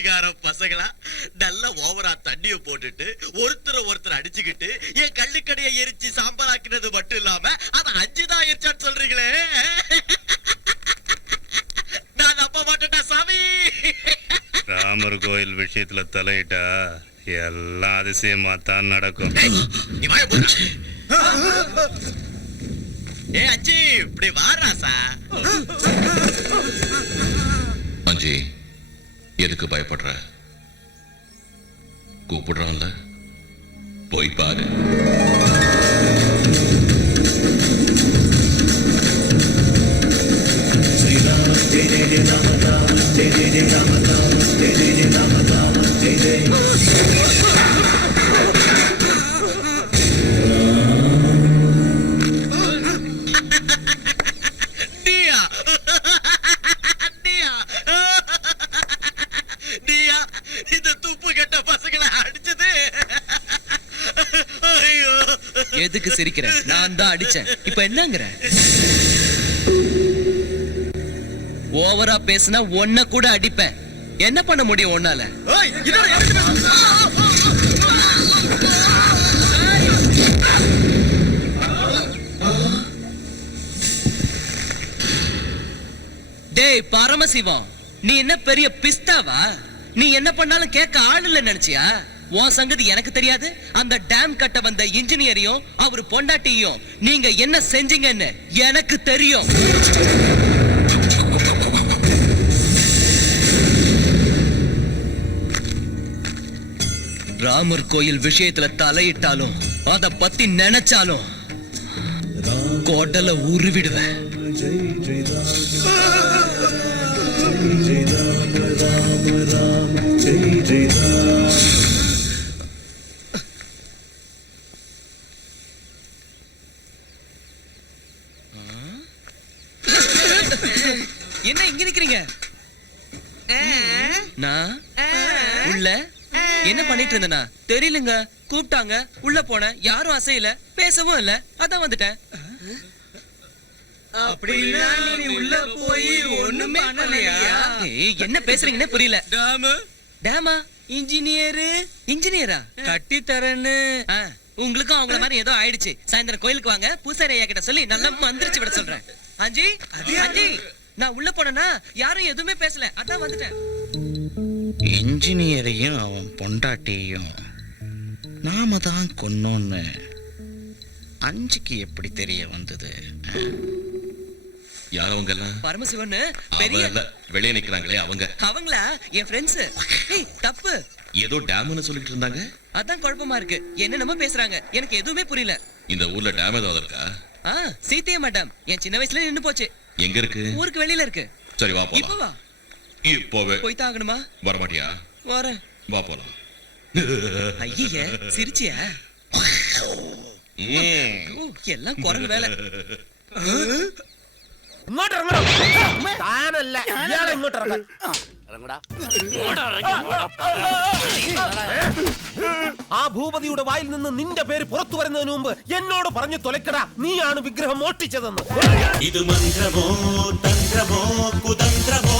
குடிகார பசங்களா நல்ல ஓவரா தண்ணிய போட்டுட்டு ஒருத்தர் அடிச்சுக்கிட்டு என் கள்ளுக்கடையை எரிச்சு சாம்பலாக்கினது மட்டும் இல்லாம அது 5 தான் எரிச்சான்னு சொல்றீங்களே. நான் நம்ப மாட்டேன்டா சாமி. ராமர் கோயில் விஷயத்துல தலையிட்டா எல்லாம் அதிசயமா தான் நடக்கும். நீ வாய போடா. ஏ அச்சி இப்படி வாராசா. அஞ்சி எதுக்கு பயப்படுற? கூப்பிடுறான்ல, போய் பாரு. எதுக்கு சிரிக்கிற? நான் தான் அடிச்சேன். இப்ப என்னங்கற? ஓவரா பேசினா ஒன்ன கூட அடிப்பேன். என்ன பண்ண முடியும் உன்னால? டேய் பரமசிவம், நீ என்ன பெரிய பிஸ்தாவா? நீ என்ன பண்ணாலும் கேட்க ஆள் இல்ல நினைச்சியா? உன் சங்கதி எனக்கு தெரியாது. அந்த டேம் கட்ட வந்த இன்ஜினியரையும் அவர் பொண்டாட்டியும் நீங்க என்ன செஞ்சீங்கன்னு எனக்கு தெரியும். ராமர் கோயில் விஷயத்துல தலையிட்டாலும் அத பத்தி நினைச்சாலும் கோட்டல உருவிடுவேன். என்ன இங்க நிக்கிறீங்க? நான் உள்ள என்ன பண்ணிட்டு இருந்தேனா தெரியலங்க. கூப்பிட்டாங்க, உள்ள போனேன். யாரும் அசையல, பேசவும் இல்ல. அதான் வந்துட்டேன். அப்படின்னா நீ உள்ள போய் ஒண்ணுமே பண்ணலையா? என்ன பேசுறீங்கன்னே புரியல. டேமா? இன்ஜினியரா கட்டி தரேன்னு உங்களுக்கும் அவங்கள மாதிரி ஏதோ ஆயிடுச்சு. சாயந்தரம் கோயிலுக்கு வாங்க, பூசாரி ஐயா கிட்ட சொல்லி நல்லா மந்திரிச்சு விட சொல்றேன். அஞ்சி அஞ்சி, நான் உள்ள போனேன்னா யாரும் எதுவுமே பேசல. அதான் வந்துட்டேன். இன்ஜினியரையும் அவன் பொண்டாட்டியையும் நாம தான் கொன்னோன்னு அஞ்சுக்கு எப்படி தெரிய வந்தது? யார் அவங்க எல்லாம்? பரமசிவன் பெரிய வெளியே நிக்கிறாங்களே அவங்க. அவங்களா? என் ஃப்ரெண்ட்ஸ். தப்பு. ஏதோ டேம்னு சொல்லிட்டு இருந்தாங்க. அதான் குழப்பமா இருக்கு. என்னென்னமோ பேசுறாங்க, எனக்கு எதுவுமே புரியல. இந்த ஊர்ல டேம் ஏதாவது இருக்கா? சீத்தைய மேடம் என் சின்ன வயசுல நின்னு போச்சு. எங்க இருக்கு? ஊருக்கு வெளியில இருக்கு. சரி வா போலாம். இப்ப வா. இப்போவே போய் தாங்கணுமா? வர மாட்டியா? வரேன். வா போலாம். ஐய சிரிச்சியா? எல்லாம் குரங்கு வேலை. ആ ഭൂപതിയുടെ വായിൽ നിന്ന് നിന്റെ പേര് പുറത്തു വരുന്നതിന് മുമ്പ് എന്നോട് പറഞ്ഞു തൊലക്കടാ, നീയാണ് വിഗ്രഹം മോഷ്ടിച്ചതെന്ന്. ഇത് മന്ത്രമോ തന്ത്രമോ കുതന്ത്രമോ